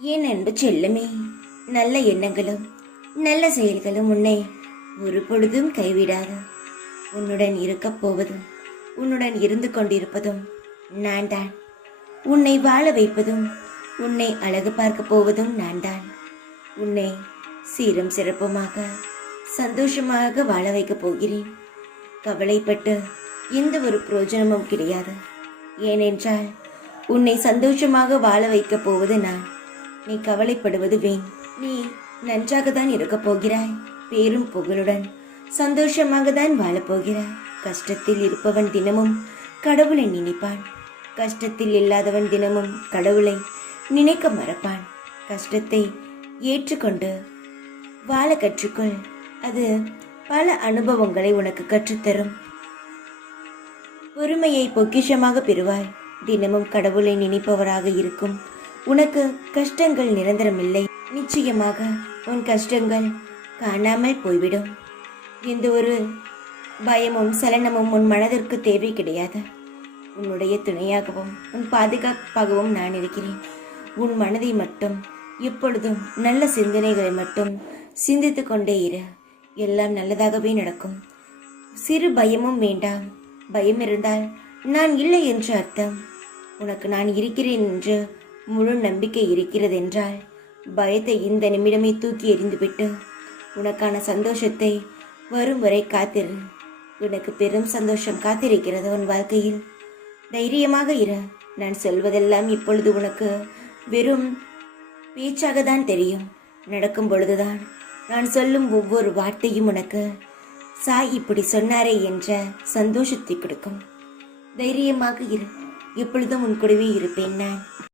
என் அன்பு செல்லமே, நல்ல எண்ணங்களும் நல்ல செயல்களும் உன்னை ஒரு பொழுதும் கைவிடாது. உன்னுடன் இருக்கப் போவதும் உன்னுடன் இருந்து கொண்டிருப்பதும் நான் தான். உன்னை வாழ வைப்பதும் உன்னை அழகு பார்க்க போவதும் நான் தான். உன்னை சீரும் சிறப்புமாக சந்தோஷமாக வாழ வைக்கப் போகிறேன். கவலைப்பட்டு எந்த ஒரு பிரயோஜனமும் கிடையாது. ஏனென்றால் உன்னை சந்தோஷமாக வாழ வைக்கப் போவது நான். நீ கவலைப்படுவது வீண். நீ நன்றாக தான் இருக்க போகிறாய். பேரும் புகழுடன் சந்தோஷமாக தான் வாழப்போகிறாய். கஷ்டத்தில் இருப்பவன் தினமும் கடவுளை நினைப்பான். கஷ்டத்தில் இல்லாதவன் தினமும் கடவுளை நினைக்க மறப்பான். கஷ்டத்தை ஏற்றுக்கொண்டு வாழ கற்றுக்கொள். அது பல அனுபவங்களை உனக்கு கற்றுத்தரும். பொறுமையை பொக்கிஷமாக பெறுவாய். தினமும் கடவுளை நினைப்பவராக இருக்கும் உனக்கு கஷ்டங்கள் நிரந்தரமில்லை. நிச்சயமாக உன் கஷ்டங்கள் காணாமல் போய்விடும். எந்த ஒரு பயமும் சலனமும் உன் மனதிற்கு தேவை கிடையாது. உன்னுடைய துணையாகவும் உன் பாதுகாப்பாகவும் நான் இருக்கிறேன். உன் மனதை மட்டும் எப்பொழுதும் நல்ல சிந்தனைகளை மட்டும் சிந்தித்து கொண்டே இரு. எல்லாம் நல்லதாகவே நடக்கும். சிறு பயமும் வேண்டாம். பயம் இருந்தால் நான் இல்லை என்று அர்த்தம். உனக்கு நான் இருக்கிறேன் என்று முழு நம்பிக்கை இருக்கிறது என்றால் பயத்தை இந்த நிமிடமே தூக்கி எறிந்துவிட்டு உனக்கான சந்தோஷத்தை வரும் வரை காத்திரு. உனக்கு பெரும் சந்தோஷம் காத்திருக்கிறது உன் வாழ்க்கையில். தைரியமாக இரு. நான் சொல்வதெல்லாம் இப்பொழுது உனக்கு வெறும் பேச்சாக தான் தெரியும். நடக்கும் பொழுதுதான் நான் சொல்லும் ஒவ்வொரு வார்த்தையும் உனக்கு சாய் இப்படி சொன்னாரே என்ற சந்தோஷத்தை கொடுக்கும். தைரியமாக இரு. எப்பொழுதும் உன் கூடவே இருப்பேன் நான்.